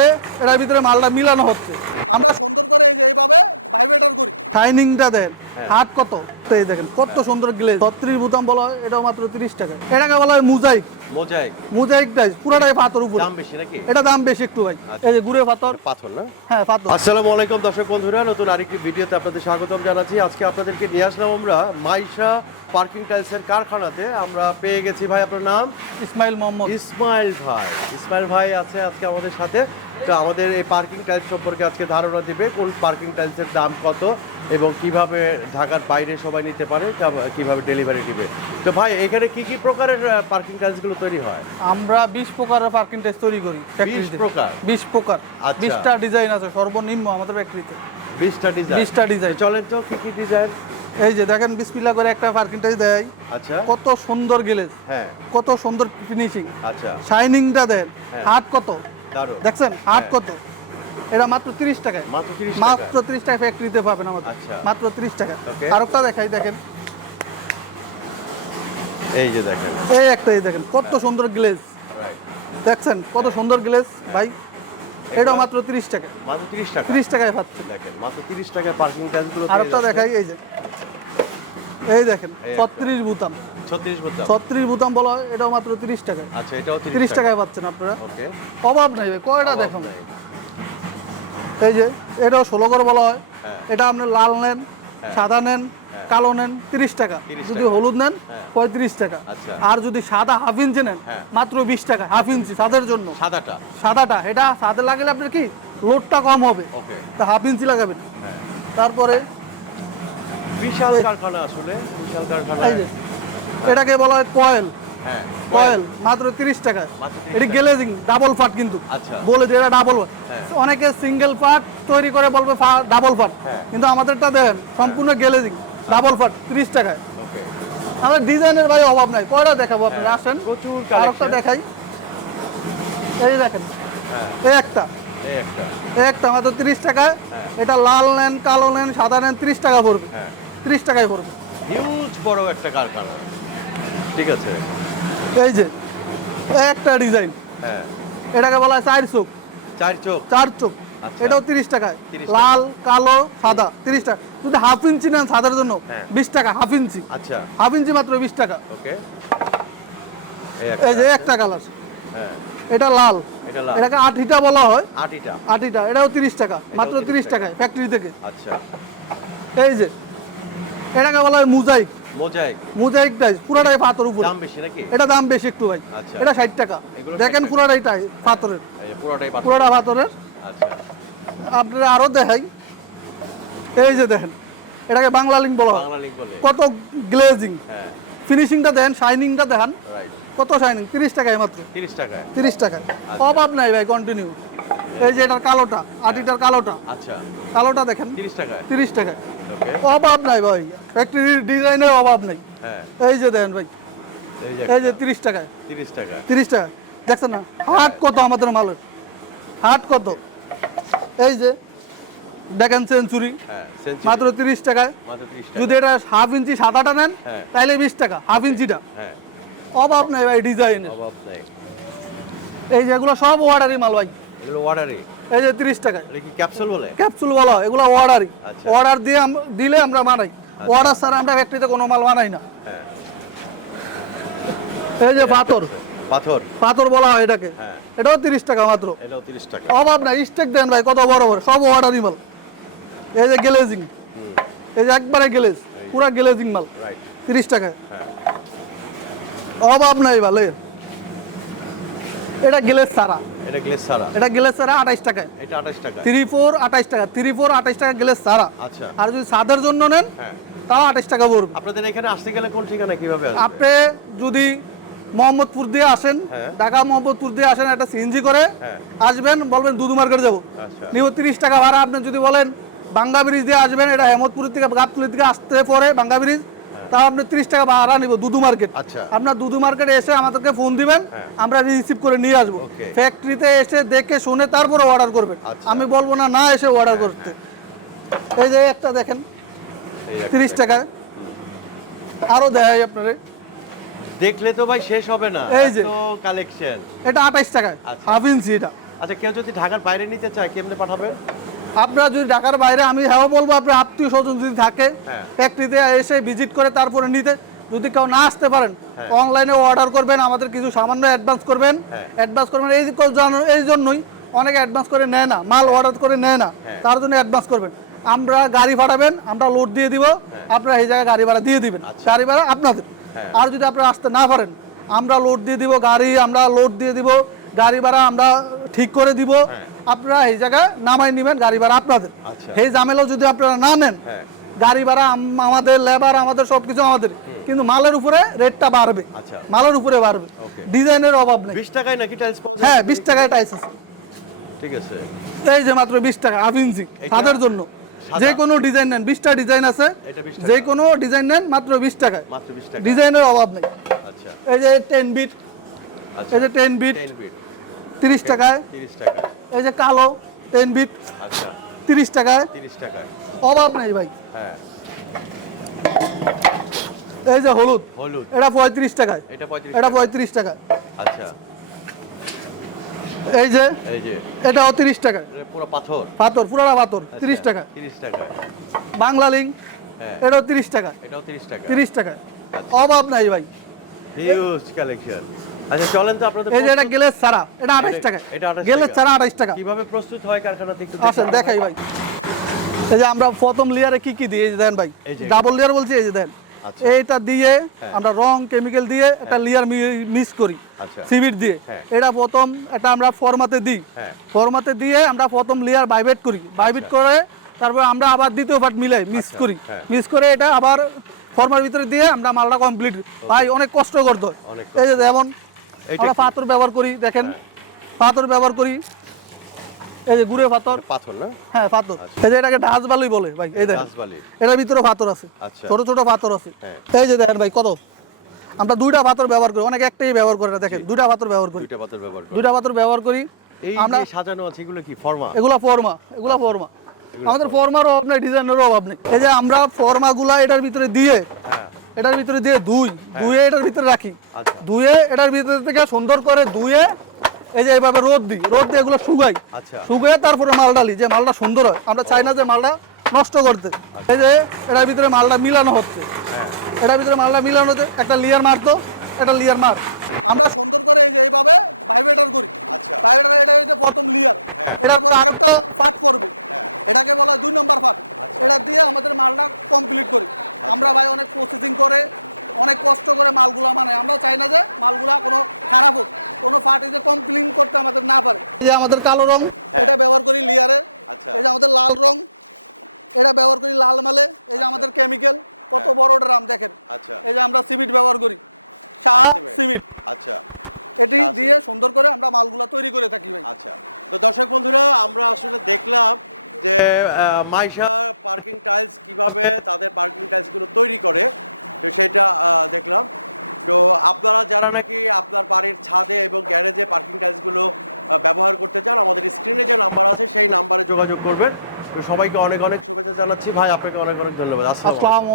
করে এটার ভিতরে মালটা মিলানো হচ্ছে। আমরা শাইনিংটা দেন হাট কত, তো এই দেখেন কত সুন্দর গ্লেজ। 36 বোতাম বলা হয়, এটাও মাত্র 30 টাকা। এটাকে বলা হয় মোজাইক। মোজাইক টাইপ, পুরোটাই পাথর উপরে। দাম বেশি নাকি? এটা দাম বেশি একটু ভাই। এই যে গুড়ে পাথর। পাথর না? হ্যাঁ পাথর। আসসালামু আলাইকুম দর্শক বন্ধুরা, নতুন আরেকটি ভিডিওতে আপনাদের স্বাগতম জানাচ্ছি। আজকে আপনাদেরকে নিয়ে আসলাম আমরা মাইশা পার্কিং টাইলসের কারখানাতে। আমরা পেয়ে গেছি ভাই, আপনার নাম? ইসমাইল মোহাম্মদ। ইসমাইল ভাই। ইসমাইল ভাই আছে আজকে আমাদের সাথে। তো আমাদের এই পার্কিং টাইলস সম্পর্কে আজকে ধারণা দিবে, কোন পার্কিং টাইলসের দাম কত এবং কিভাবে ঢাকার বাইরে সবাই নিতে পারে, কিভাবে ডেলিভারি দিবে। তো ভাই, এখানে কি কি প্রকারের পার্কিং টাইলসগুলো তৈরি হয়? আমরা 20 প্রকারের পার্কিং টাইলস তৈরি করি। 20 প্রকার? 20 প্রকার। আচ্ছা। 20টা ডিজাইন আছে সর্বনিম্ন আমাদের ফ্যাক্টরিতে। 20টা ডিজাইন? 20টা ডিজাইন। চলেন তো কি কি ডিজাইন। এই যে দেখেন, বিসমিল্লাহ করে একটা পার্কিং টাইলস দেয়। আচ্ছা। কত সুন্দর গ্লেজ। হ্যাঁ। কত সুন্দর ফিনিশিং। আচ্ছা। শাইনিংটা দেন। হ্যাঁ। হাট কত দারুণ। দেখছেন হাট হ্যাঁ। কত? এটা মাত্র 30 টাকায়। মাত্র 30 টাকা? মাত্র 30 টাকা ফ্যাক্টরিতে পাবেন আমাদের। আচ্ছা। মাত্র 30 টাকা। ওকে। আরেকটা দেখাই, দেখেন এই যে দেখেন, এই একটা, এই দেখেন কত সুন্দর গ্লেজ। দেখছেন কত সুন্দর গ্লেজ ভাই। এটাও মাত্র 30 টাকা। মাত্র 30 টাকা? 30 টাকায় পাচ্ছেন। দেখেন মাত্র 30 টাকায় পার্কিং টাইলসগুলো। আরেকটা দেখাই, এই যে এই দেখেন এই 36 বোতাম। 36 বোতাম? 36 বোতাম বলা হয়, এটাও মাত্র 30 টাকায়। আচ্ছা, এটাও 30 টাকায় পাচ্ছেন আপনারা। ওকে। অভাব নাই ভাই, কয়টা অভাব দেখুন। নাই। এই যে এটাও 16 করে বলা হয়। হ্যাঁ। এটা আপনি লাল নেন, হ্যাঁ। সাদা নেন, হ্যাঁ। কালো নেন 30 টাকা। 30 যদি টাকা। হলুদ নেন হ্যাঁ। 35 টাকা। আচ্ছা। আর যদি সাদা হাফ ইঞ্চি নেন হ্যাঁ। মাত্র 20 টাকা। হাফ ইঞ্চি সাদের জন্য। সাদাটা? সাদাটা এটা সাদা লাগালে আপনার কি লোডটা কম হবে। ওকে। তা হাফ ইঞ্চি লাগাবেন। হ্যাঁ। তারপরে বিশাল কারখানা, আসলে বিশাল কারখানা। এই যে এটাকে বলা হয় কয়েল। হ্যাঁ। কয়েল মাত্র 30 টাকা। মাত্র 30 এটি টাকা। গ্লেজিং ডাবল পার্ট কিন্তু। আচ্ছা। বলে যে এটা ডাবল পার্ট। হ্যাঁ। অনেকে সিঙ্গেল পার্ট তৈরি করে বলবে ডাবল পার্ট, হ্যাঁ। কিন্তু আমাদেরটা দেখেন সম্পূর্ণ গ্লেজিং ডাবল পার্ট 30 টাকায়। ওকে। আমাদের ডিজাইনের ভাই অভাব নাই। কয়টা দেখাবো আপনারা, হ্যাঁ, আসেন প্রচুর আরেকটা কালেকশন। দেখাই। এই দেখেন হ্যাঁ, এই একটা, এই একটা। এই একটা মাত্র 30 টাকায়। হ্যাঁ। এটা লাল নেন, কালো নেন, সাদা নেন 30 টাকা পড়বে। হ্যাঁ। 30 টাকায় পড়বে। হিউজ বড় একটা কারখানা। ঠিক আছে। এই যে এই একটা ডিজাইন, হ্যাঁ। এটাকে বলা হয় 4 চোখ। 4 চোখ? 4 চোখ। আচ্ছা। এটাও 30 টাকায়। 30 টাকা। লাল, কালো, সাদা 30 টাকা। যদি হাফ ইঞ্চি নেন সাদার জন্য হ্যাঁ। 20 টাকা হাফ ইঞ্চি। আচ্ছা। হাফ ইঞ্চি মাত্র 20 টাকা। ওকে। এই যে একটা কালার, হ্যাঁ। এটা লাল। এটা লাল। এটাকে আঠিটা বলা হয়। আটিটা? আঠিটা, এটাও 30 টাকা। মাত্র 30 30 টাকা। টাকায় ফ্যাক্টরি থেকে। আচ্ছা। এই যে এটাকে বলা হয় মোজাইক। মোজাইক? মোজাইক টাইস, পুরোটাই পাথর উপরে। দাম বেশি নাকি? এটা দাম বেশি একটু ভাই। আচ্ছা। এটা 60 টাকা। এগুলো দেখেন 60 টাকা। পুরোটাই পাথরের। এই যে পুরোটাই পাথর? পুরোটা পাথরের। আচ্ছা। আপনারা আরো দেখাই, এই যে দেখেন এটাকে বাংলা লিঙ্ক বলা হয়। বাংলা লিঙ্ক বলে? কত গ্লেজিং, হ্যাঁ। ফিনিশিংটা দেন, শাইনিংটা দেখান রাইট। কত শাইনিং। 30 টাকায় মাত্র। 30 টাকায়? 30 টাকায়। অভাব নাই ভাই, কন্টিনিউ। এই যে এটার কালোটা, আটিটার কালোটা, আচ্ছা। কালোটা দেখেন 30 টাকায়? 30 টাকায়। ওকে। অভাব নাই ভাই, ফ্যাক্টরির ডিজাইনের অভাব নাই। হ্যাঁ। এই যে দেখেন ভাই, এই যে এই যে একটা। 30 টাকায়। 30 টাকা? 30 টাকা দেখছেন না? হাট কত আমাদের মালের, হাট কত। এই যে দেখেন সেঞ্চুরি হ্যাঁ, সেঞ্চুরি? মাত্র 30 টাকায়। মাত্র 30 টাকা? যদি এটা হাফ ইঞ্চি সাদাটা নেন হ্যাঁ। তাহলে 20 টাকা হাফ ইঞ্চিটা। হ্যাঁ। অভাব নাই ভাই ডিজাইনের। অভাব নাই। এই যে এগুলো সব অর্ডারই মাল ভাই। এগুলো অর্ডারে? এই যে 30 টাকায় এটা কি ক্যাপসুল বলে? ক্যাপসুল বলা হয়, এগুলো অর্ডারই। আচ্ছা। অর্ডার দিয়ে দিলে আমরা বানাই। অর্ডার ছাড়া আমরা ফ্যাক্টরিতে কোনো মাল বানাই না। হ্যাঁ। এই যে পাথর, পাথর? পাথর বলা হয় এটাকে। হ্যাঁ। এটাও 30 টাকা মাত্র। এটাও 30 টাকা? অভাব নাই, স্টেক দেন ভাই কত বড় বড়, সব অর্ডারই মাল। এই যে গ্লেজিং, হুম। এই যে একবারে গ্লেজ, পুরা গ্লেজিং মাল রাইট। 30 টাকায়। হ্যাঁ। অভাব নাই ভালো। এটা গ্লেজ ছাড়া, এটা গ্লেজ ছাড়া? এটা গ্লেজ ছাড়া 28 টাকায়। এটা 28 টাকা? 34 28 টাকা, 34 28 টাকা গ্লেজ ছাড়া। আচ্ছা। আর যদি সাদের জন্য নেন হ্যাঁ। তাও 28 টাকা পড়বে। আপনাদের এখানে আসতে গেলে কোন ঠিকানা, কিভাবে আসবে? আপনি যদি মোহাম্মদপুর দিয়ে আসেন, হ্যাঁ। ঢাকা মোহাম্মদপুর দিয়ে আসেন, একটা সিএনজি করে হ্যাঁ। আসবেন, বলবেন দুদু মার্কেট যাবো, আচ্ছা। নিব 30 টাকা ভাড়া। আপনি যদি বলেন বাঙ্গা ব্রিজ দিয়ে আসবেন, এটা হেমতপুর থেকে গাবতলির থেকে আসতে পরে বাঙ্গা ব্রিজ, তাও আপনি 30 টাকা ভাড়া নিব দুদু মার্কেট। আচ্ছা। আপনার দুদু মার্কেটে এসে আমাদেরকে ফোন দিবেন, হ্যাঁ। আমরা রিসিভ করে নিয়ে আসবো। ওকে। ফ্যাক্টরিতে এসে দেখে শুনে তারপরে অর্ডার করবেন। আচ্ছা। আমি বলবো না না এসে অর্ডার করতে। এই যে একটা দেখেন এই একটা 30 টাকায়। আরো দেখাই আপনারে, দেখলে তো ভাই শেষ হবে না, এই যে। এত কালেকশন। এটা 28 টাকায় আচ্ছা। Half inch. এটা আচ্ছা, কেউ যদি ঢাকার বাইরে নিতে চায় কেমনে পাঠাবেন? আপনারা যদি ঢাকার বাইরে, আমি হ্যাঁ বলবো, আপনার আত্মীয় স্বজন যদি থাকে হ্যাঁ। ফ্যাক্টরিতে এসে ভিজিট করে তারপরে নিতে। যদি কেউ না আসতে পারেন, হ্যাঁ। অনলাইনে অর্ডার করবেন, আমাদের কিছু সামান্য অ্যাডভান্স করবেন। হ্যাঁ। অ্যাডভান্স করবেন এই জন্যই অনেকে অ্যাডভান্স করে নেয় না, মাল অর্ডার করে নেয় না, হ্যাঁ। তার জন্য অ্যাডভান্স করবেন। আমরা গাড়ি পাঠাবেন, আমরা লোড দিয়ে দিব, আপনারা এই জায়গায় গাড়ি ভাড়া দিয়ে দিবেন। আচ্ছা। গাড়ি ভাড়া আপনাদের। হ্যাঁ। আর যদি আপনারা আসতে না পারেন, আমরা লোড দিয়ে দিব, গাড়ি আমরা লোড দিয়ে দিব, গাড়ি ভাড়া আমরা ঠিক করে দিব। হ্যাঁ। আপনারা এই জায়গায় নামাই নেবেন, গাড়ি ভাড়া আপনাদের। আচ্ছা। এই ঝামেলা যদি আপনারা না নেন, হ্যাঁ। গাড়ি ভাড়া আমাদের, লেবার আমাদের, সবকিছু আমাদের, কিন্তু মালের উপরে রেটটা বাড়বে। আচ্ছা। মালের উপরে বাড়বে, Okay. ডিজাইনের অভাব নেই। 20 টাকায় নাকি টাইলস? হ্যাঁ, 20 টাকায় টাইলস আছে। ঠিক আছে। এই যে মাত্র 20 টাকা হাফ ইঞ্চি এটা তাদের জন্য। সাদা? যে কোনো ডিজাইন নেন, 20টা ডিজাইন আছে, এটা 20 টাকা? যে কোনো ডিজাইন নেন মাত্র 20 টাকায়। মাত্র 20 টাকা। ডিজাইনের অভাব নেই। আচ্ছা। এই যে 10 বিট, আচ্ছা। এই যে 10 বিট 10 বিট 30 টাকায়। 30 টাকা। এই যে কালো 10 বিট আচ্ছা। 30 টাকায়। 30 টাকা। অভাব নেই ভাই। হ্যাঁ। এই যে হলুদ, হলুদ এটা 35 টাকায়। এটা 35 এটা টাকা। 35 টাকা। আচ্ছা। এই যে এই যে এটাও 30 টাকা। এটা পুরো পাথর। পাথর, পুরানা পাথর, আচ্ছা, 30 টাকা। 30 টাকা। বাংলা লিঙ্ক, হ্যাঁ। এটাও 30 টাকা। এটাও 30 টাকা। 30 টাকা। আচ্ছা। অভাব নাই ভাই। Huge collection. আচ্ছা, চলেন তো আপনাদের এই যে এটা প্রস্তুত- গেলের ছাড়া, এটা 28 টাকা। এটা 28 গেলের টাকা। ছাড়া 28 টাকা। কিভাবে প্রস্তুত হয় কারখানাতে একটু আসেন দেখান। দেখাই ভাই। এই যে আমরা প্রথম লেয়ারে কি কি দিই, এই যে দেন ভাই, এই যে। ডাবল লেয়ার বলছি, এই যে দেন। আচ্ছা। এইটা দিয়ে হ্যাঁ। আমরা রং কেমিক্যাল দিয়ে একটা লেয়ার মিক্স করি আচ্ছা। সিভিট দিয়ে। হ্যাঁ। এটা প্রথম এটা আমরা ফরমাতে দিই। হ্যাঁ। ফরমাতে দিয়ে আমরা প্রথম লেয়ার ভাইব্রেট করি, ভাইব্রেট করে তারপর আমরা আবার দ্বিতীয় পার্ট মিলাই মিক্স আচ্ছা, করি। হ্যাঁ। মিক্স করে এটা আবার ফরমার ভিতরে দিয়ে আমরা মালটা কমপ্লিট। ভাই অনেক কষ্ট করতে হয়। অনেক এই যে যেমন এইটা আমরা কি? পাথর ব্যবহার করি, দেখেন পাথর ব্যবহার করি, এই যে গুড়ে পাথর। পাথর না? হ্যাঁ, পাথর। আচ্ছা। এই যে এটাকে ঢাস বালি বলে ভাই, এই দেখেন রাজবালি। এটার ভিতরে পাথর আছে, আচ্ছা। ছোট ছোট পাথর আছে। হ্যাঁ। এই যে দেখেন ভাই কত, আমরা দুইটা পাথর ব্যবহার করি, অনেক একটাই ব্যবহার করে না, দেখেন দুইটা পাথর ব্যবহার করি, দুইটা পাথর ব্যবহার করে। দুইটা পাথর ব্যবহার করি এই আমরা। যে সাজানো আছে এগুলো কি ফর্মা? এগুলা ফর্মা, এগুলা ফর্মা। আমাদের ফর্মারও অভাব নেই, ডিজাইনেরও অভাব নেই। এই যে আমরা ফর্মাগুলা এটার ভিতরে দিয়ে, হ্যাঁ। এটার ভিতরে দিয়ে ধুয়ে এটার ভিতরে রাখি। আচ্ছা। ধুয়ে এটার ভিতরে থেকে সুন্দর করে ধুয়ে এই যে এইভাবে রোদ দিই, রোদ দিয়ে এগুলো শুকাই। আচ্ছা। শুকিয়ে তারপরে মাল ডালি, যে মালটা সুন্দর হয়। আমরা চাই না যে মালটা নষ্ট করতে। এই যে এটার ভিতরে মালটা মিলানো হচ্ছে, হ্যাঁ। এটার ভিতরে মালটা মিলানো হচ্ছে, একটা লেয়ার মারতো, একটা লেয়ার মার। আমরা এটা এই যে আমাদের কালো রং, মাইশা যোগাযোগ করবেন। তো সবাইকে অনেক অনেক শুভেচ্ছা জানাচ্ছি ভাই, আপনাকে অনেক অনেক ধন্যবাদ। আসসালামু আলাইকুম। আসসালামু